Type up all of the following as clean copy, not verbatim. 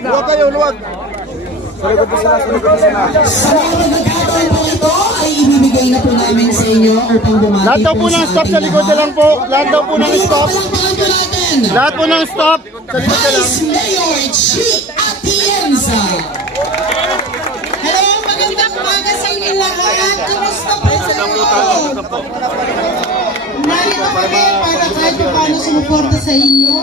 Luwag kayo, luwag. Sa likod po sila, sa likod po sila. Sa mga magkakataon po ito ay ibibigay na po namin sa inyo or pang bumati. Lahat daw po ng stop sa likod na lang po. Lahat daw po ng stop. Lahat po ng stop sa likod na lang. Vice Mayor Chi Atienza. Hello, magandang umaga sa inyo lahat. Kumusta po sa inyo? Narito kami para kahit paano sumuporta sa inyo.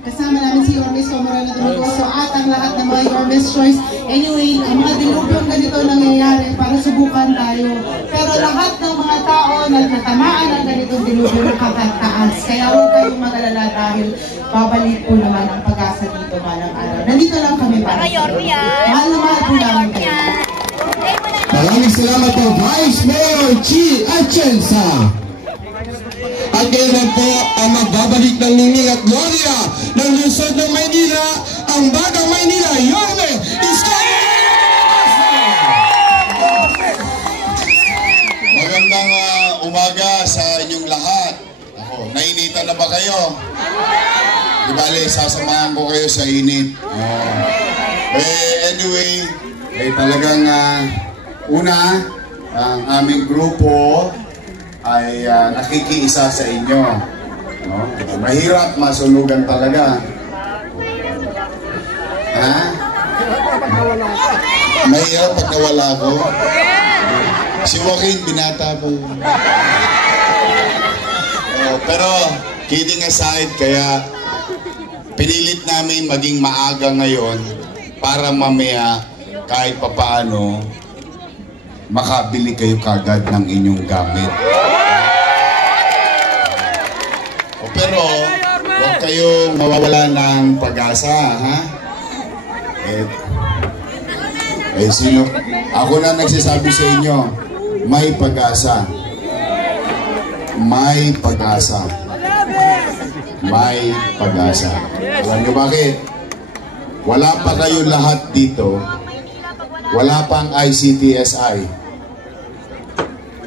Kasama namin si Yormes Somorano Dumigoso at ang lahat ng mga Yormes Choice. Anyway, ang mga dilubyong ganito nangyayari para subukan tayo. Pero lahat ng mga tao na natamaan ng ganitong dilubyo nakakataas. Kaya huwag kayong mag-alala dahil babalik po naman ang pag-asa dito malang araw. Nandito lang kami para sa inyo. Mahal na mahal po namin kayo. Maraming salamat po, Vice Mayor Chi Atienza. At ngayon po ang magbabalik ng ningning at gloria ng lungsod ng Maynila, ang Batang Maynila, Yorme Isko! Magandang umaga sa inyong lahat. Nainitan na ba kayo? Di bale, sasamahan ko kayo sa init. Anyway, talagang una, ang aming grupo ay nakikiisa sa inyo. Mahirap masunugan talaga. Ha? Mahirap pag nawala ko. Si Joaquin, binata po. Pero kidding aside, kaya pinilit namin maging maaga ngayon para mamaya kahit papaano makabili kayo kagad ng inyong gamit. Pero huwag kayong mawawala ng pag-asa, ha? Sino? Ako na nagsasabi sa inyo, may pag-asa. May pag-asa. May pag-asa. Alam nyo bakit? Wala pa kayo lahat dito. Wala pang ICTSI.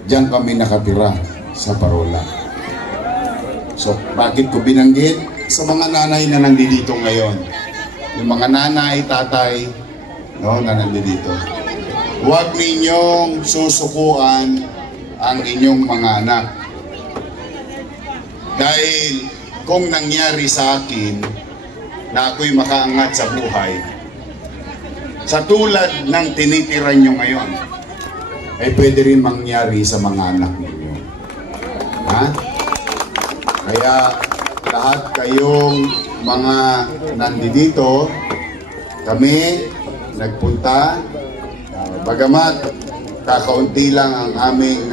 Diyan kami nakatira sa Parola. So, bakit ko binanggit? Sa mga nanay na nandito ngayon. Yung mga nanay, tatay, no, na nandito. Huwag ninyong susukuan ang inyong mga anak. Dahil kung nangyari sa akin na ako'y makaangat sa buhay, sa tulad ng tinitiran nyo ngayon, ay pwede rin mangyari sa mga anak ninyo. Ha? Kaya lahat kayong mga nandito, kami nagpunta, bagamat kakaunti lang ang aming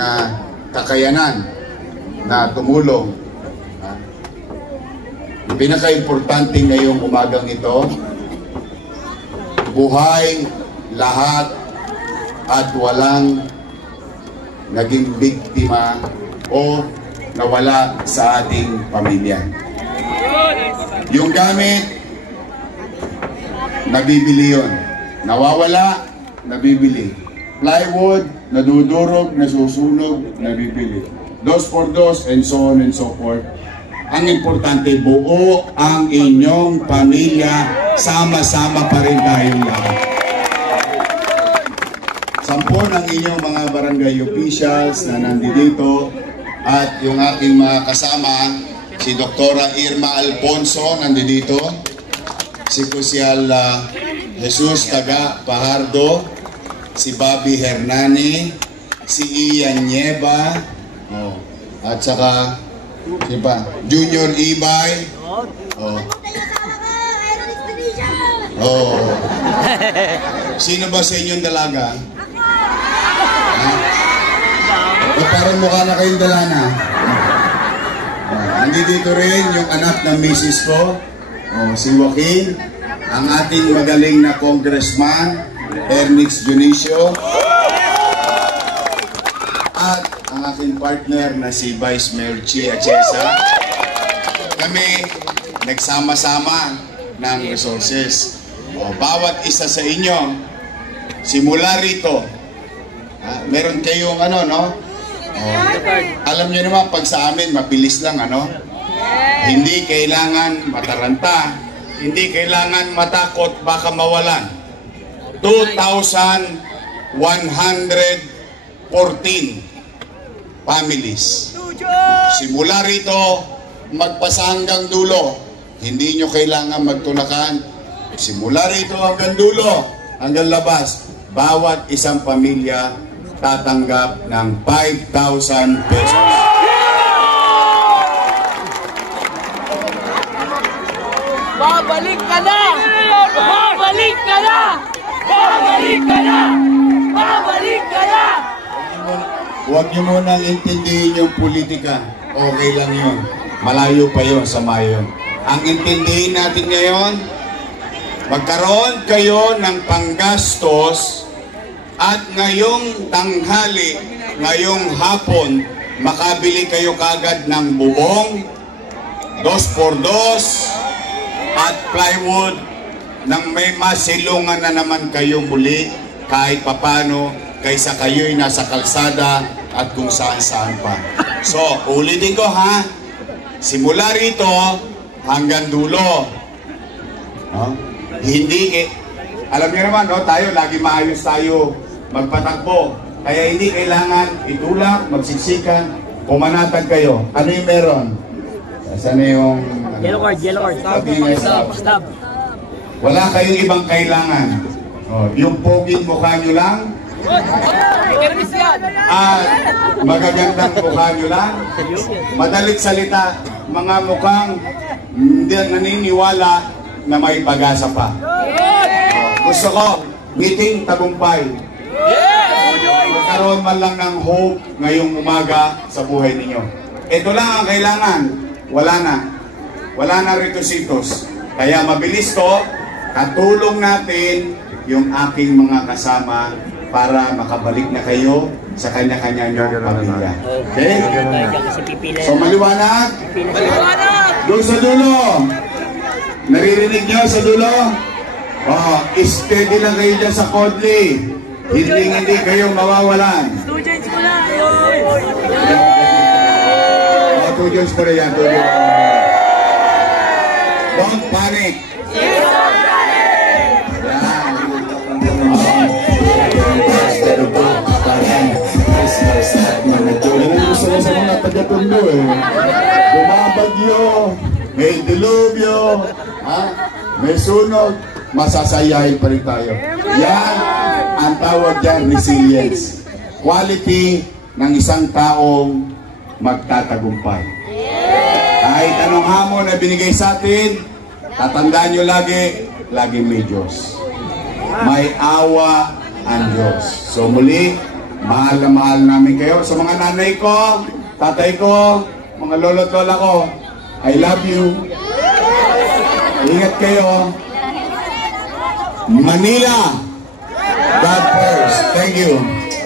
kakayanan na tumulong. Ang pinaka-importante ngayong umagang ito, buhay lahat at walang naging biktima o nawala sa ating pamilya. Yung gamit, nabibili yun. Nawawala, nabibili. Plywood, nadudurog, nasusunog, nabibili. Dos por dos, and so on and so forth. Ang importante, buo ang inyong pamilya, sama-sama pa rin tayong lahat. 10 ng inyong mga barangay officials na nandito at yung aking mga kasama, si Dr. Irma Alfonso nandito, si Kusyal Jesus Taga Pajardo, si Bobby Hernani, si Ian Nieva, at saka si Junior Ibay. Sino ba sa inyong dalaga? Parang mukha na kayong dalana. Nandito rin yung anak ng misis ko, si Joaquin, ang ating magaling na congressman, Ernix Junicio, at ang aking partner na si Vice Mayor Chi Atienza. Kami nagsama-sama ng resources. Bawat isa sa inyo, simula rito, meron kayong ano, no? Alam niyo naman, pag sa amin, mabilis lang, ano? Hindi kailangan mataranta. Hindi kailangan matakot baka mawalan. 2,114 families. Simula rito, magpasa hanggang dulo. Hindi nyo kailangan magtunakan. Simula rito hanggang dulo, hanggang labas. Bawat isang pamilya tatanggap ng 5,000 pesos. Babalik ka na! Babalik ka na! Babalik ka na! Babalik ka na! Huwag nyo munang intindihin yung politika. Okay lang yun. Malayo pa yun sa mayon. Ang intindihin natin ngayon, magkaroon kayo ng panggastos at ngayong tanghali, ngayong hapon, makabili kayo kagad ng bubong, 2x2, at plywood nang may masilungan na naman kayo muli kahit papano kaysa kayo'y nasa kalsada at kung saan-saan pa. So, ulitin ko ha, simula rito hanggang dulo. Hindi, alam niyo naman, no, tayo, lagi maayos tayo magpatakbo. Kaya hindi kailangan itulak, magsiksikan, pumanatag kayo. Ano yung meron? Saan yung... Yellow card. Stop. Wala kayong ibang kailangan. Yung poging mukha nyo lang, at magagandang mukha nyo lang. Madalit salita, mga mukhang hindi naniniwala na may pag-asa pa. Gusto ko, ngiting tagumpay. Magkaroon man lang ng hope ngayong umaga sa buhay ninyo. Ito lang ang kailangan. Wala na requisitos. Kaya mabilis to, katulong natin yung aking mga kasama para makabalik na kayo sa kanya-kanya nyong pamilya. Okay? So maliwanag? Doon sa dulo. Naririnig nyo sa dulo? Steady lang kayo dyan sa Kodli. Hindi kayo mawawalan. Students mo na! 2 years pa rin yan. 2 years. Don't panic. Gusto ko sa mga taga-Tondo Bumabagyo, may dilubyo, may sunog, masasayahin pa rin tayo. Yan ang tawag dyan, resilience. Quality ng isang taong magtatagumpay. Kahit anong hamon na binigay sa atin, tatandaan nyo lagi may Diyos. May awa ang Diyos. So muli, mahal na mahal namin kayo. Sa mga nanay ko, tatay ko, mga lolo at lola ko, I love you. Ingat kayo. Manila, God first. Thank you.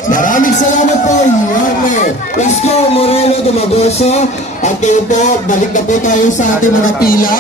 Maraming salamat po, Yorme Isko Moreno Dumagoso. At kayo po, balik na po tayo sa ating mga pila.